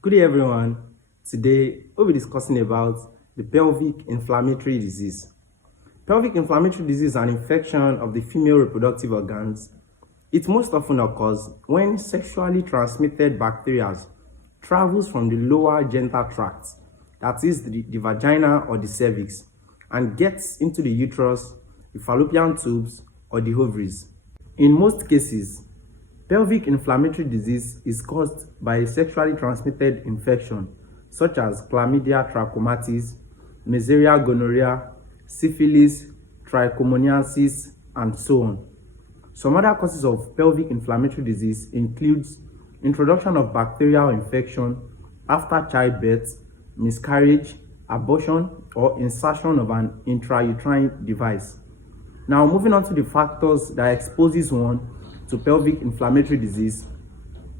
Good day, everyone. Today, we'll be discussing about the pelvic inflammatory disease. Pelvic inflammatory disease is an infection of the female reproductive organs. It most often occurs when sexually transmitted bacteria travels from the lower genital tract, that is the vagina or the cervix, and gets into the uterus, the fallopian tubes, or the ovaries. In most cases, pelvic inflammatory disease is caused by a sexually transmitted infection such as chlamydia trachomatis, Neisseria gonorrhea, syphilis, trichomoniasis, and so on. Some other causes of pelvic inflammatory disease includes introduction of bacterial infection after childbirth, miscarriage, abortion, or insertion of an intrauterine device. Now, moving on to the factors that exposes one to pelvic inflammatory disease.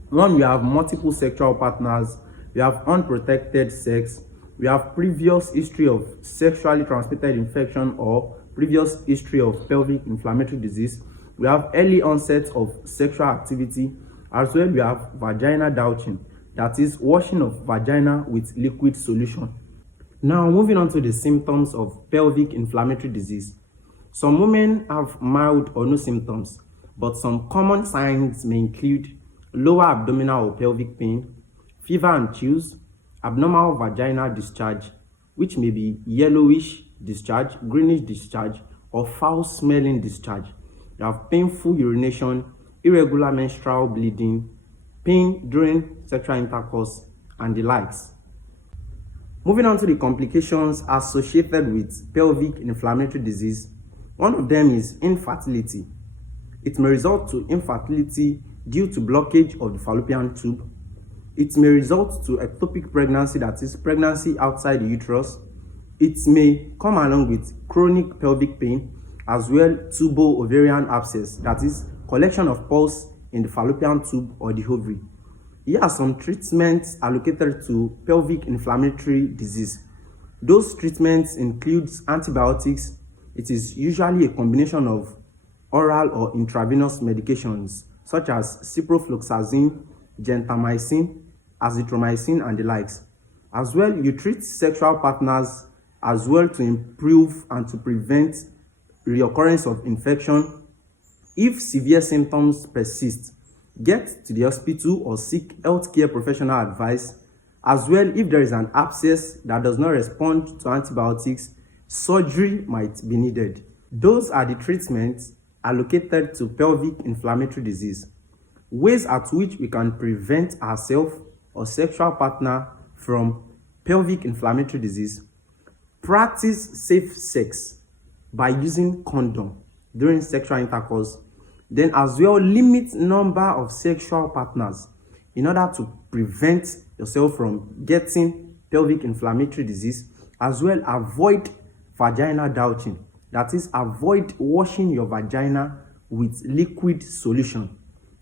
One, we have multiple sexual partners, we have unprotected sex, we have previous history of sexually transmitted infection or previous history of pelvic inflammatory disease, we have early onset of sexual activity, as well we have vaginal douching, that is washing of vagina with liquid solution. Now, moving on to the symptoms of pelvic inflammatory disease. Some women have mild or no symptoms, but some common signs may include lower abdominal or pelvic pain, fever and chills, abnormal vaginal discharge, which may be yellowish discharge, greenish discharge, or foul-smelling discharge. You have painful urination, irregular menstrual bleeding, pain during sexual intercourse, and the likes. Moving on to the complications associated with pelvic inflammatory disease, one of them is infertility. It may result to infertility due to blockage of the fallopian tube. It may result to ectopic pregnancy, that is pregnancy outside the uterus. It may come along with chronic pelvic pain, as well tubo-ovarian abscess, that is collection of pus in the fallopian tube or the ovary. Here are some treatments allocated to pelvic inflammatory disease. Those treatments include antibiotics. It is usually a combination of oral or intravenous medications such as ciprofloxacin, gentamicin, azithromycin, and the likes. As well, you treat sexual partners as well to improve and to prevent reoccurrence of infection. If severe symptoms persist, get to the hospital or seek healthcare professional advice. As well, if there is an abscess that does not respond to antibiotics, surgery might be needed. Those are the treatments allocated to pelvic inflammatory disease. Ways at which we can prevent ourselves or sexual partner from pelvic inflammatory disease. Practice safe sex by using condom during sexual intercourse. Then as well, limit number of sexual partners in order to prevent yourself from getting pelvic inflammatory disease. As well, avoid vaginal douching, that is avoid washing your vagina with liquid solution.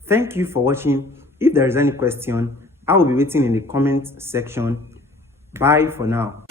Thank you for watching. If there is any question, I will be waiting in the comment section. Bye for now.